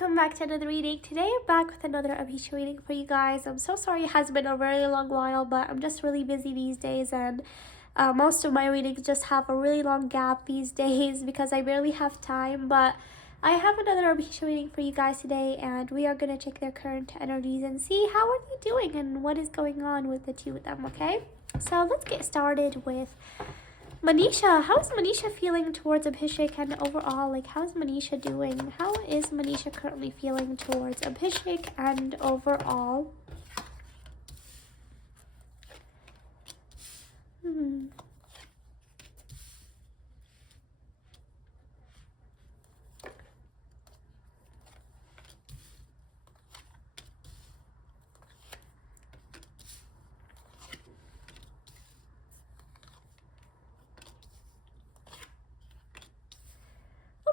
welcome back to another reading. Today I'm back with another Abhisha reading for you guys. I'm so sorry it has been a very long while, but I'm just really busy these days, and most of my readings just have a really long gap these days because I barely have time. But I have another Abhisha reading for you guys today, and we are going to check their current energies and see how are they doing and what is going on with the two of them, okay? So let's get started with Manisha. How is Manisha feeling towards Abhishek, and overall, like, how's Manisha doing? How is Manisha currently feeling towards Abhishek and overall?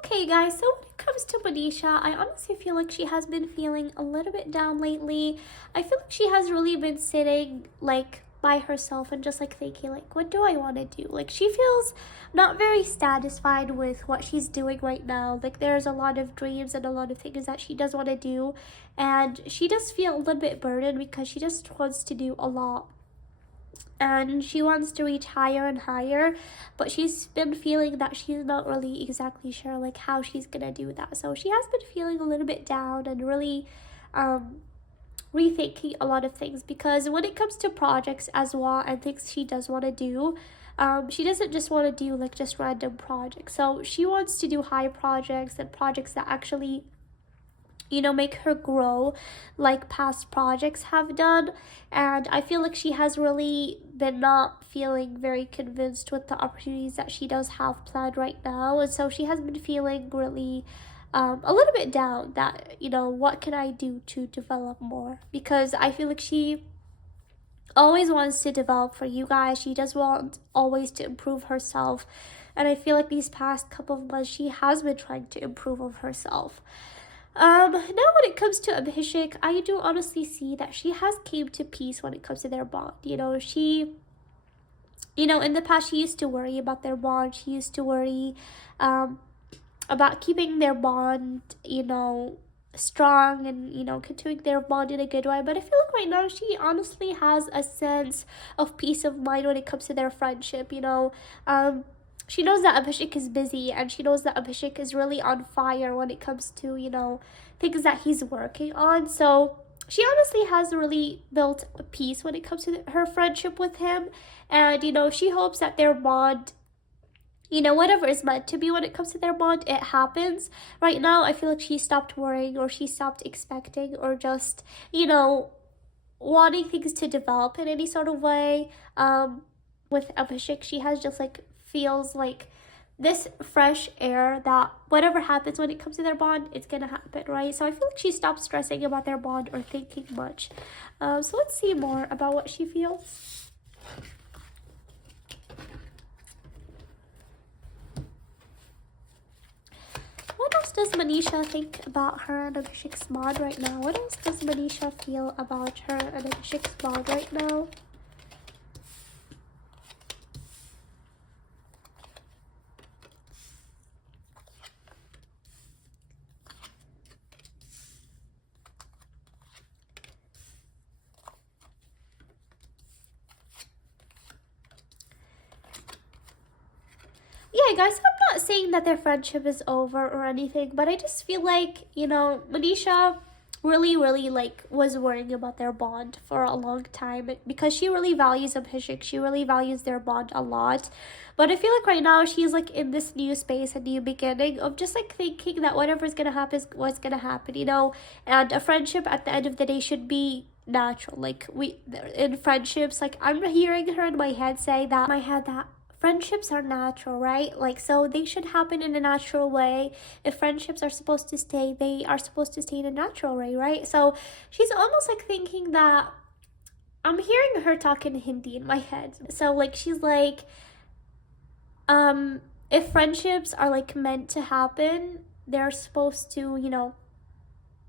Okay, guys, so when it comes to Manisha, I honestly feel like she has been feeling a little bit down lately. I feel like she has really been sitting, like, by herself and just, like, thinking, like, what do I want to do? Like, she feels not very satisfied with what she's doing right now. Like, there's a lot of dreams and a lot of things that she does want to do, and she does feel a little bit burdened because she just wants to do a lot. And she wants to reach higher and higher, but she's been feeling that she's not really exactly sure like how she's gonna do that. So she has been feeling a little bit down and really rethinking a lot of things, because when it comes to projects as well and things she does want to do, she doesn't just want to do like just random projects. So she wants to do high projects and projects that actually, you know, make her grow like past projects have done. And I feel like she has really been not feeling very convinced with the opportunities that she does have planned right now, and so she has been feeling really a little bit down that, you know, what can I do to develop more, because I feel like she always wants to develop for you guys. She does want always to improve herself, and I feel like these past couple of months she has been trying to improve of herself. Now when it comes to Abhishek, I do honestly see that she has came to peace when it comes to their bond. You know, in the past she used to worry about their bond. She used to worry about keeping their bond, you know, strong and, you know, continuing their bond in a good way. But I feel like right now she honestly has a sense of peace of mind when it comes to their friendship, you know. She knows that Abhishek is busy, and she knows that Abhishek is really on fire when it comes to, you know, things that he's working on. So she honestly has really built a peace when it comes to her friendship with him. And, you know, she hopes that their bond, you know, whatever is meant to be when it comes to their bond, it happens. Right now, I feel like she stopped worrying, or she stopped expecting, or just, you know, wanting things to develop in any sort of way. With Abhishek, she has just like feels like this fresh air that whatever happens when it comes to their bond, it's gonna happen, right? So I feel like she stopped stressing about their bond or thinking much. So let's see more about what she feels. What else does Manisha think about her and Abhishek's bond right now? What else does Manisha feel about her and Abhishek's bond right now? Yeah, guys, I'm not saying that their friendship is over or anything, but I just feel like, you know, Manisha really like was worrying about their bond for a long time, because she really values Abhishek. She really values their bond a lot. But I feel like right now she's like in this new space, a new beginning of just like thinking that whatever's gonna happen is what's gonna happen, you know. And a friendship at the end of the day should be natural. Like, we in friendships, like, I'm hearing her in my head say that friendships are natural, right? Like, so they should happen in a natural way. If friendships are supposed to stay, they are supposed to stay in a natural way, right? So she's almost like thinking that, I'm hearing her talk in Hindi in my head. So like, she's like, if friendships are like meant to happen, they're supposed to, you know,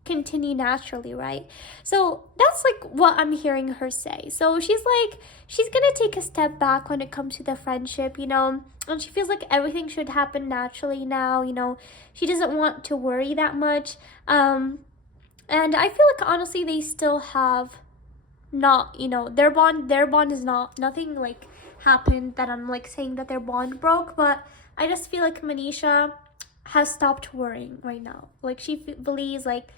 continue naturally, right? So that's like what I'm hearing her say. So she's like, she's gonna take a step back when it comes to the friendship, you know, and she feels like everything should happen naturally now, you know. She doesn't want to worry that much. And I feel like honestly they still have not, you know, their bond is not, nothing like happened that I'm like saying that their bond broke, but I just feel like Manisha has stopped worrying right now. Like she believes like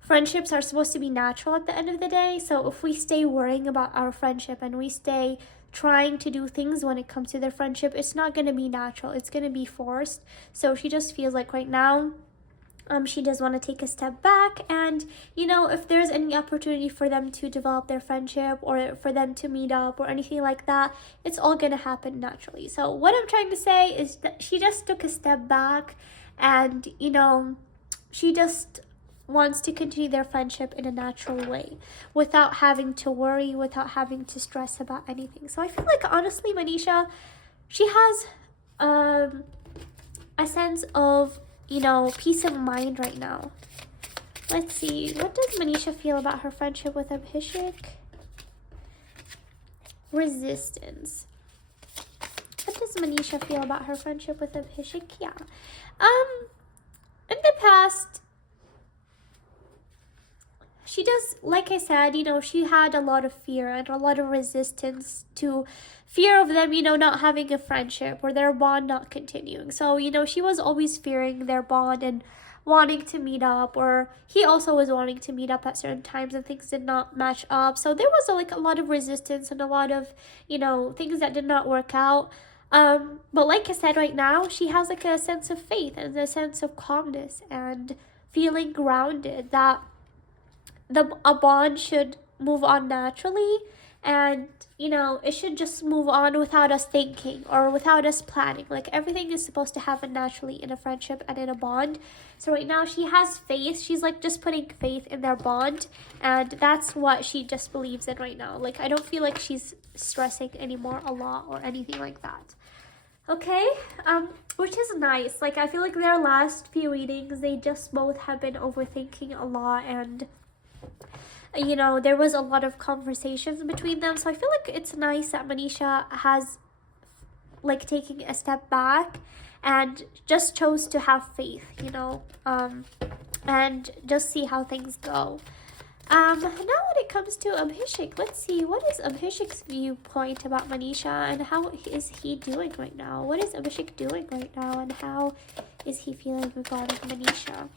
friendships are supposed to be natural at the end of the day. So if we stay worrying about our friendship and we stay trying to do things when it comes to their friendship, it's not going to be natural, it's going to be forced. So she just feels like right now she does want to take a step back, and you know, if there's any opportunity for them to develop their friendship or for them to meet up or anything like that, it's all gonna happen naturally. So what I'm trying to say is that she just took a step back, and you know, she just wants to continue their friendship in a natural way without having to worry, without having to stress about anything. So I feel like honestly Manisha, she has a sense of, you know, peace of mind right now. Let's see, what does Manisha feel about her friendship with Abhishek? Resistance. What does Manisha feel about her friendship with Abhishek? Yeah. In the past, she does, like I said, you know, she had a lot of fear and a lot of resistance to fear of them, you know, not having a friendship or their bond not continuing. So, you know, she was always fearing their bond and wanting to meet up, or he also was wanting to meet up at certain times and things did not match up. So there was like a lot of resistance and a lot of, you know, things that did not work out. But like I said, right now, she has like a sense of faith and a sense of calmness and feeling grounded that a bond should move on naturally, and you know, it should just move on without us thinking or without us planning. Like everything is supposed to happen naturally in a friendship and in a bond. So right now she has faith, she's like just putting faith in their bond, and that's what she just believes in right now. Like I don't feel like she's stressing anymore a lot or anything like that. Okay, which is nice. Like I feel like their last few readings, they just both have been overthinking a lot, and you know, there was a lot of conversations between them. So I feel like it's nice that Manisha has like taking a step back and just chose to have faith, you know, and just see how things go. Now when it comes to Abhishek, let's see, what is Abhishek's viewpoint about Manisha and how is he doing right now? What is Abhishek doing right now and how is he feeling regarding Manisha?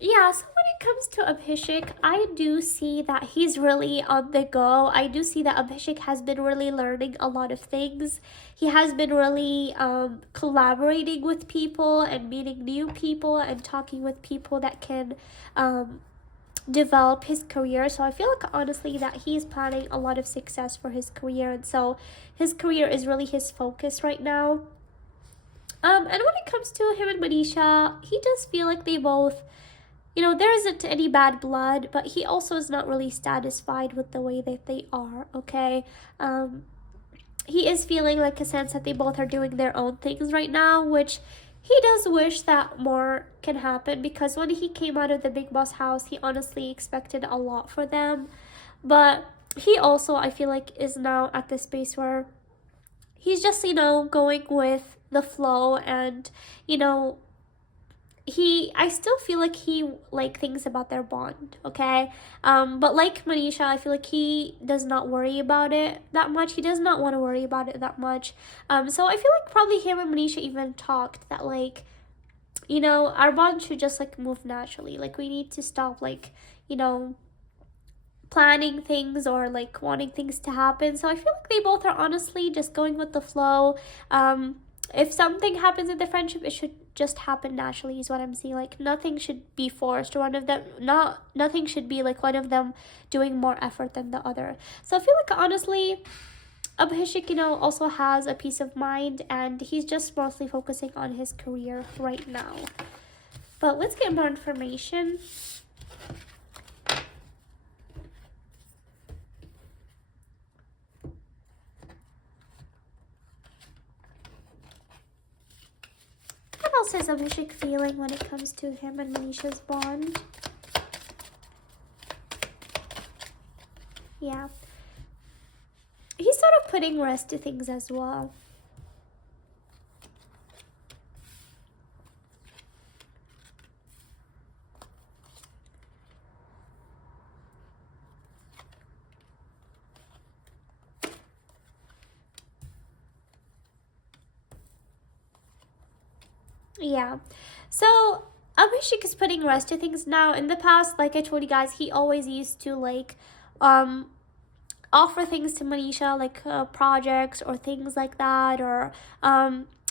Yeah, so when it comes to Abhishek, I do see that he's really on the go. I do see that Abhishek has been really learning a lot of things. He has been really collaborating with people and meeting new people and talking with people that can develop his career. So I feel like honestly that he's planning a lot of success for his career, and so his career is really his focus right now. And when it comes to him and Manisha, he does feel like they both, you know, there isn't any bad blood, but he also is not really satisfied with the way that they are, okay? He is feeling like a sense that they both are doing their own things right now, which he does wish that more can happen, because when he came out of the Big Boss house, he honestly expected a lot for them. But he also, I feel like, is now at the space where he's just, you know, going with the flow, and, you know, I still feel like he like thinks about their bond, okay? But like Manisha, I feel like he does not worry about it that much. He does not want to worry about it that much. So I feel like probably him and Manisha even talked that, like, you know, our bond should just like move naturally. Like we need to stop like, you know, planning things or like wanting things to happen. So I feel like they both are honestly just going with the flow. If something happens in the friendship, it should just happen naturally is what I'm seeing. Like nothing should be forced, or one of them nothing should be like one of them doing more effort than the other. So I feel like honestly Abhishek, you know, also has a peace of mind, and he's just mostly focusing on his career right now. But let's get more information. What else is Abhishek feeling when it comes to him and Manisha's bond? Yeah. He's sort of putting rest to things as well. Yeah. So Abhishek is putting rest to things now. In the past, like I told you guys, he always used to like um offer things to Manisha, like projects or things like that, or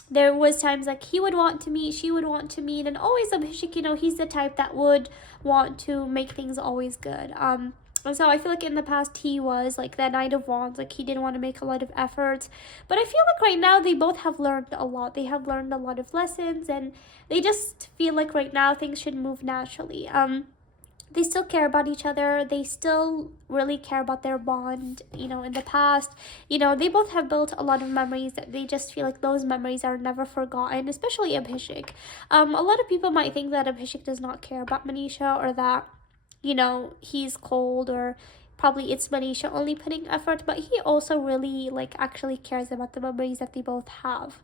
there was times like he would want to meet, she would want to meet, and always Abhishek, you know, he's the type that would want to make things always good. And so I feel like in the past he was like that Knight of Wands, like he didn't want to make a lot of efforts. But I feel like right now they both have learned a lot. They have learned a lot of lessons, and they just feel like right now things should move naturally. They still care about each other. They still really care about their bond. You know, in the past, you know, they both have built a lot of memories that they just feel like those memories are never forgotten, especially Abhishek. A lot of people might think that Abhishek does not care about Manisha, or that, you know, he's cold, or probably it's Manisha only putting effort, but he also really like actually cares about the memories that they both have.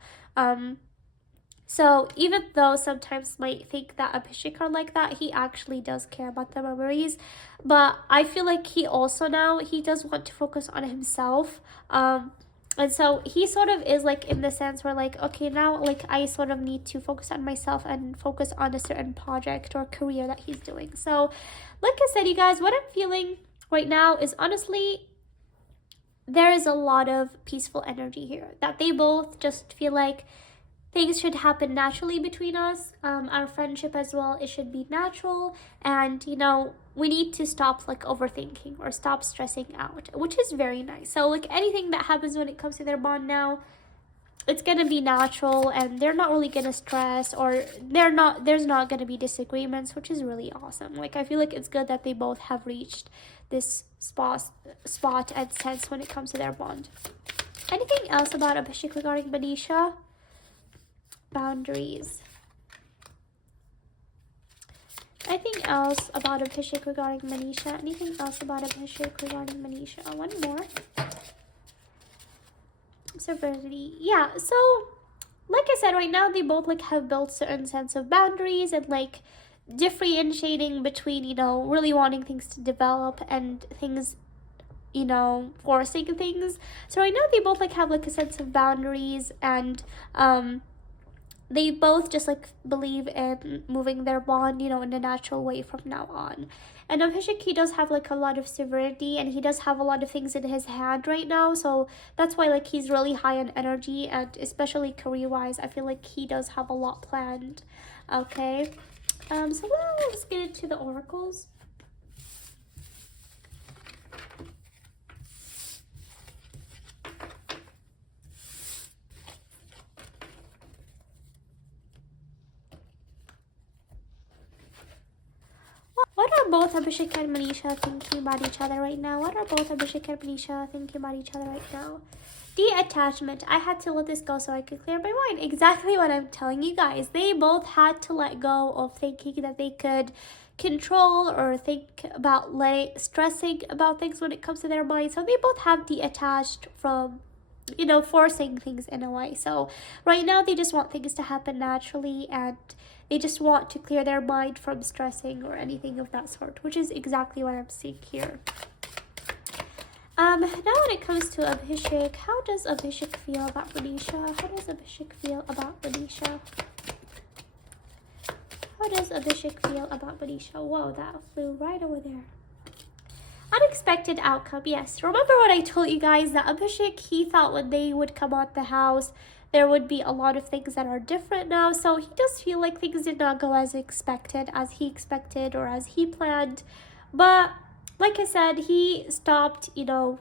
So even though sometimes might think that Abhishek are like that, he actually does care about the memories. But I feel like he also now, he does want to focus on himself. And so he sort of is like in the sense where like, okay, now like I sort of need to focus on myself and focus on a certain project or career that he's doing. So like I said, you guys, what I'm feeling right now is honestly, there is a lot of peaceful energy here, that they both just feel like things should happen naturally between us. Our friendship as well, it should be natural, and you know, we need to stop like overthinking or stop stressing out, which is very nice. So like anything that happens when it comes to their bond now, it's gonna be natural, and they're not really gonna stress, or there's not gonna be disagreements, which is really awesome. Like I feel like it's good that they both have reached this spot and sense when it comes to their bond. Anything else about Abhishek regarding Manisha? Boundaries. Anything else about Abhishek regarding Manisha? Anything else about Abhishek regarding Manisha? One more. Severity. Yeah, so like I said, right now they both like have built certain sense of boundaries, and like differentiating between, you know, really wanting things to develop and things, you know, forcing things. So right now they both like have like a sense of boundaries, and they both just like believe in moving their bond, you know, in a natural way from now on. And Abhishek, he does have like a lot of severity, and he does have a lot of things in his hand right now. So that's why like he's really high on energy, and especially career wise, I feel like he does have a lot planned. Okay. So let's get into the oracles. What are both Abhishek and Manisha thinking about each other right now? What are both Abhishek and Manisha thinking about each other right now? Detachment. I had to let this go so I could clear my mind. Exactly what I'm telling you guys. They both had to let go of thinking that they could control, or think about stressing about things when it comes to their mind. So they both have detached from, you know, forcing things in a way. So right now they just want things to happen naturally, and they just want to clear their mind from stressing or anything of that sort, which is exactly what I'm seeing here. Now when it comes to Abhishek, how does Abhishek feel about Manisha? How does Abhishek feel about Manisha? How does Abhishek feel about Manisha? Whoa, that flew right over there. Unexpected outcome. Yes, remember what I told you guys, that Abhishek, he thought when they would come out the house, there would be a lot of things that are different now. So he does feel like things did not go as expected, as he expected, or as he planned. But like I said, he stopped, you know,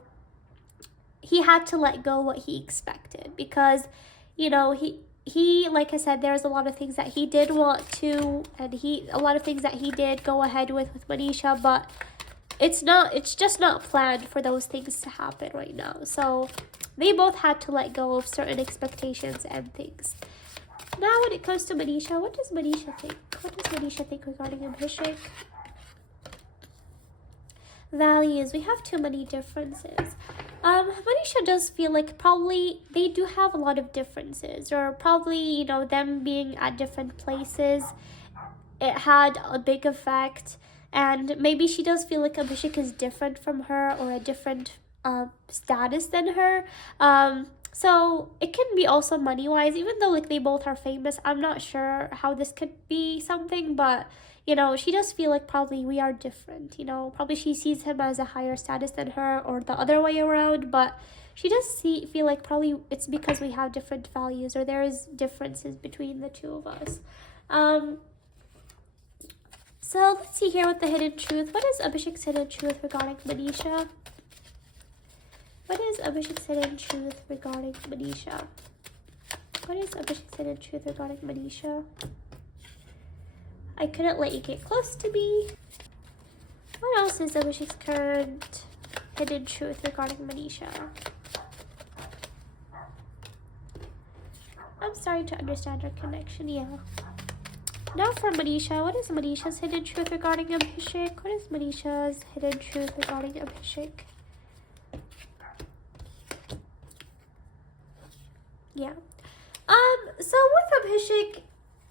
he had to let go what he expected, because, you know, he like I said, there's a lot of things that he did want to, and a lot of things that he did go ahead with Manisha, but it's just not planned for those things to happen right now. So they both had to let go of certain expectations and things. Now when it comes to Manisha, what does Manisha think? What does Manisha think regarding Abhishek? Values. We have too many differences. Manisha does feel like probably they do have a lot of differences, or probably, you know, them being at different places, it had a big effect. And maybe she does feel like Abhishek is different from her, or a different status than her. So it can be also money-wise, even though like they both are famous. I'm not sure how this could be something, but you know, she does feel like probably we are different, you know, probably she sees him as a higher status than her, or the other way around, but she does feel like probably it's because we have different values, or there is differences between the two of us. So let's see here with the hidden truth. What is Abhishek's hidden truth regarding Manisha? What is Abhishek's hidden truth regarding Manisha? What is Abhishek's hidden truth regarding Manisha? I couldn't let you get close to me. What else is Abhishek's current hidden truth regarding Manisha? I'm starting to understand her connection, yeah. Now for Manisha, what is Manisha's hidden truth regarding Abhishek? What is Manisha's hidden truth regarding Abhishek? Yeah. So with Abhishek,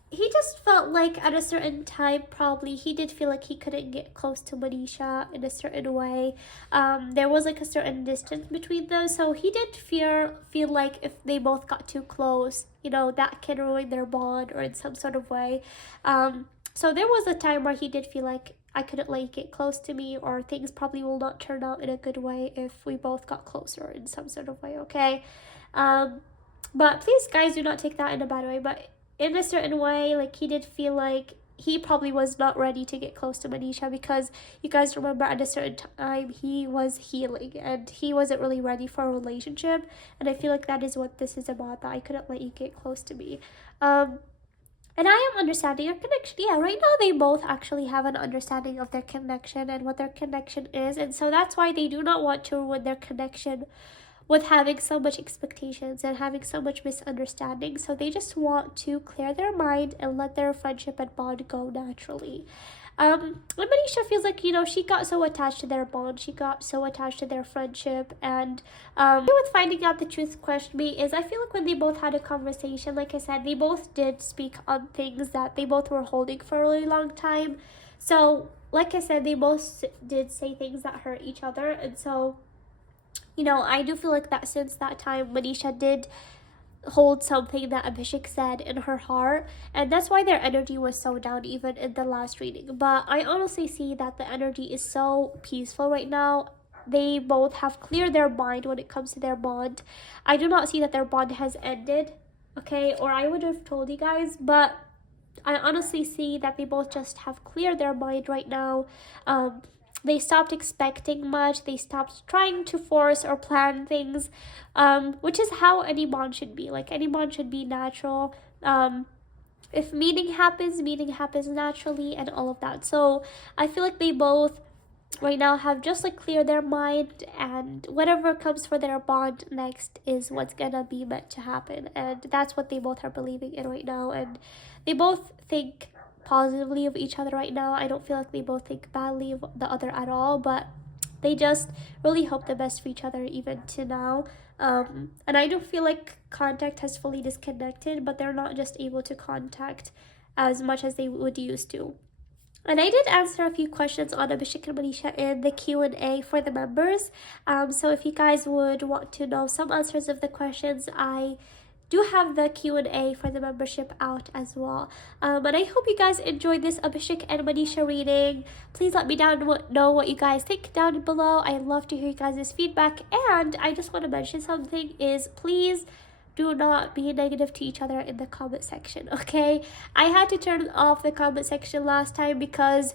he just felt like at a certain time, probably he did feel like he couldn't get close to Manisha in a certain way. There was like a certain distance between them, so he did feel like if they both got too close, you know, that can ruin their bond, or in some sort of way. So there was a time where he did feel like, I couldn't let you get close to me, or things probably will not turn out in a good way if we both got closer in some sort of way, okay? But please, guys, do not take that in a bad way, but in a certain way, like, he did feel like he probably was not ready to get close to Manisha, because you guys remember at a certain time he was healing and he wasn't really ready for a relationship, and I feel like that is what this is about, that I couldn't let you get close to me. And I am understanding your connection. Yeah, right now they both actually have an understanding of their connection and what their connection is, and so that's why they do not want to ruin their connection with having so much expectations and having so much misunderstanding. So they just want to clear their mind and let their friendship and bond go naturally. And Manisha feels like, you know, she got so attached to their bond, she got so attached to their friendship, and with finding out the truth questioned me is, I feel like when they both had a conversation, like I said, they both did speak on things that they both were holding for a really long time. So like I said, they both did say things that hurt each other, and so, you know, I do feel like that since that time, Manisha did hold something that Abhishek said in her heart, and that's why their energy was so down even in the last reading. But I honestly see that the energy is so peaceful right now. They both have cleared their mind when it comes to their bond. I do not see that their bond has ended, okay, or I would have told you guys, but I honestly see that they both just have cleared their mind right now. They stopped expecting much. They stopped trying to force or plan things, which is how any bond should be. Like, any bond should be natural. If meeting happens naturally, and all of that. So I feel like they both right now have just like cleared their mind, and whatever comes for their bond next is what's gonna be meant to happen, and that's what they both are believing in right now. And they both think positively of each other right now. I don't feel like they both think badly of the other at all, but they just really hope the best for each other even to now. And I don't feel like contact has fully disconnected, but they're not just able to contact as much as they would used to. And I did answer a few questions on Abhishek and Manisha in the Q&A for the members. So if you guys would want to know some answers of the questions, I do have the Q&A for the membership out as well. And I hope you guys enjoyed this Abhishek and Manisha reading. Please let me know what you guys think down below. I love to hear you guys' feedback. And I just want to mention something is, please do not be negative to each other in the comment section, okay? I had to turn off the comment section last time because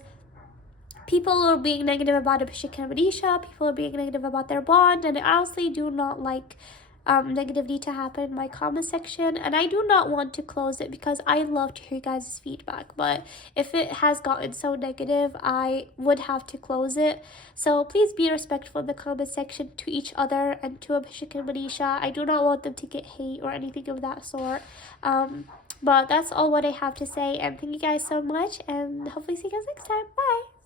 people are being negative about Abhishek and Manisha. People are being negative about their bond, and I honestly do not like negativity to happen in my comment section, and I do not want to close it because I love to hear you guys' feedback. But if it has gotten so negative, I would have to close it. So please be respectful in the comment section to each other and to Abhishek and Manisha. I do not want them to get hate or anything of that sort. But that's all what I have to say, and thank you guys so much, and hopefully see you guys next time. Bye.